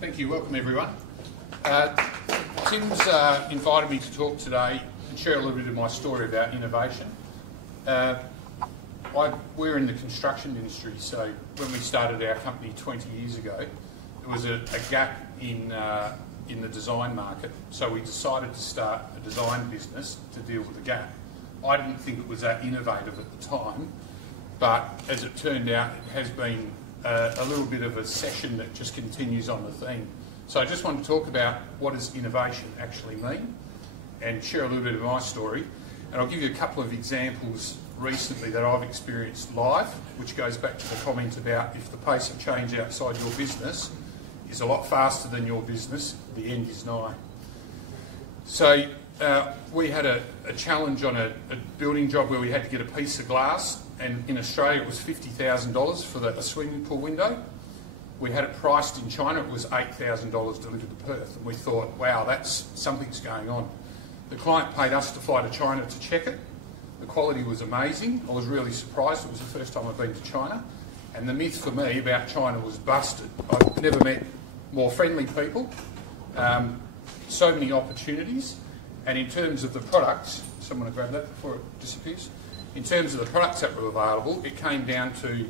Thank you. Welcome, everyone. Tim's invited me to talk today and share a little bit of my story about innovation. We're in the construction industry, so when we started our company 20 years ago, there was a gap in the design market, so we decided to start a design business to deal with the gap. I didn't think it was that innovative at the time, but as it turned out, it has been a little bit of a session that just continues on the theme. So I just want to talk about what does innovation actually mean and share a little bit of my story. And I'll give you a couple of examples recently that I've experienced live, which goes back to the comment about if the pace of change outside your business is a lot faster than your business, the end is nigh. So we had a challenge on a building job where we had to get a piece of glass, and in Australia it was $50,000 for a swimming pool window. We had it priced in China, it was $8,000 delivered to Perth, and we thought, wow, something's going on. The client paid us to fly to China to check it. The quality was amazing. I was really surprised. It was the first time I'd been to China, and the myth for me about China was busted. I've never met more friendly people, so many opportunities, and in terms of the products, someone will grab that before it disappears. In terms of the products that were available, it came down to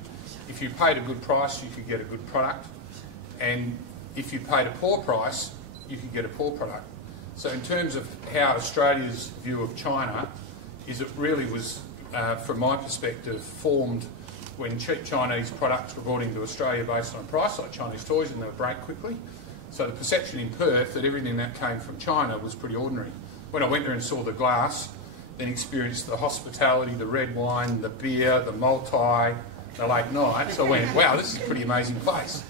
if you paid a good price, you could get a good product, and if you paid a poor price, you could get a poor product. So in terms of how Australia's view of China is, it really was, from my perspective, formed when cheap Chinese products were brought into Australia based on price, like Chinese toys, and they would break quickly. So the perception in Perth that everything that came from China was pretty ordinary. When I went there and saw the glass, then experienced the hospitality, the red wine, the beer, the multi, the late nights, I went, wow, this is a pretty amazing place.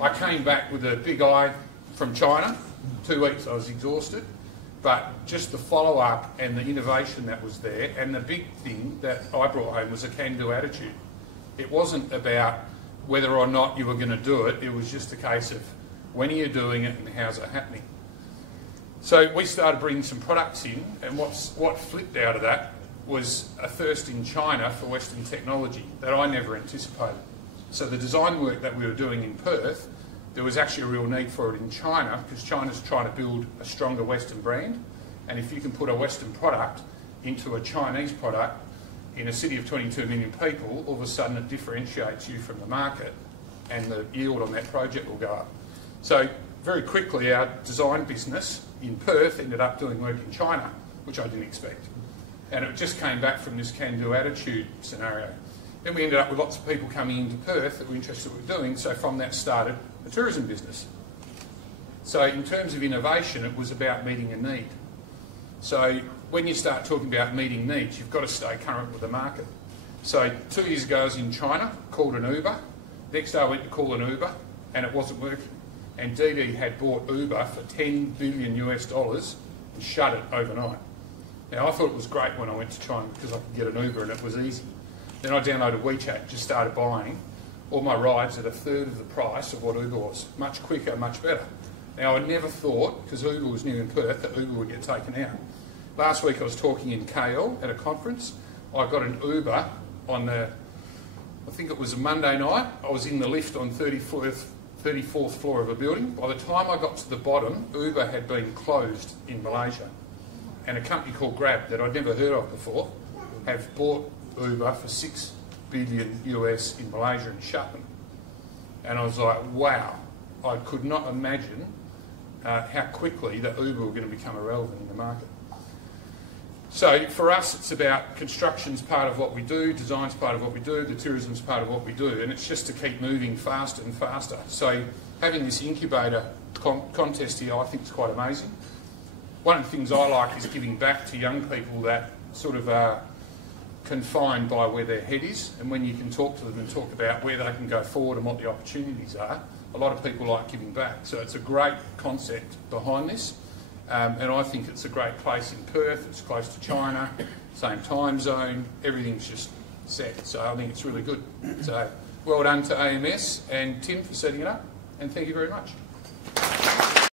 I came back with a big eye from China. 2 weeks I was exhausted, but just the follow-up and the innovation that was there, and the big thing that I brought home was a can-do attitude. It wasn't about whether or not you were going to do it, it was just a case of when are you doing it and how's it happening. So we started bringing some products in, and what flipped out of that was a thirst in China for Western technology that I never anticipated. So the design work that we were doing in Perth, there was actually a real need for it in China, because China's trying to build a stronger Western brand, and if you can put a Western product into a Chinese product in a city of 22 million people, all of a sudden it differentiates you from the market, and the yield on that project will go up. So very quickly our design business in Perth ended up doing work in China, which I didn't expect. And it just came back from this can-do attitude scenario. Then we ended up with lots of people coming into Perth that were interested in what we're doing, so from that started a tourism business. So in terms of innovation, it was about meeting a need. So when you start talking about meeting needs, you've got to stay current with the market. So 2 years ago I was in China, called an Uber. Next day I went to call an Uber, and it wasn't working. And DD had bought Uber for $10 billion and shut it overnight. Now I thought it was great when I went to China because I could get an Uber and it was easy. Then I downloaded WeChat, just started buying all my rides at a third of the price of what Uber was. Much quicker, much better. Now I never thought, because Uber was new in Perth, that Uber would get taken out. Last week I was talking in KL at a conference. I got an Uber on I think it was a Monday night. I was in the lift on 34th floor of a building. By the time I got to the bottom, Uber had been closed in Malaysia. And a company called Grab, that I'd never heard of before, have bought Uber for $6 billion in Malaysia and shut them. And I was like, wow, I could not imagine how quickly that Uber were going to become irrelevant in the market. So for us, it's about construction's part of what we do, design's part of what we do, the tourism's part of what we do, and it's just to keep moving faster and faster. So having this incubator contest here, I think is quite amazing. One of the things I like is giving back to young people that sort of are confined by where their head is, and when you can talk to them and talk about where they can go forward and what the opportunities are, a lot of people like giving back. So it's a great concept behind this. And I think it's a great place in Perth. It's close to China, same time zone, everything's just set. So I think it's really good. So well done to AMS and Tim for setting it up, and thank you very much.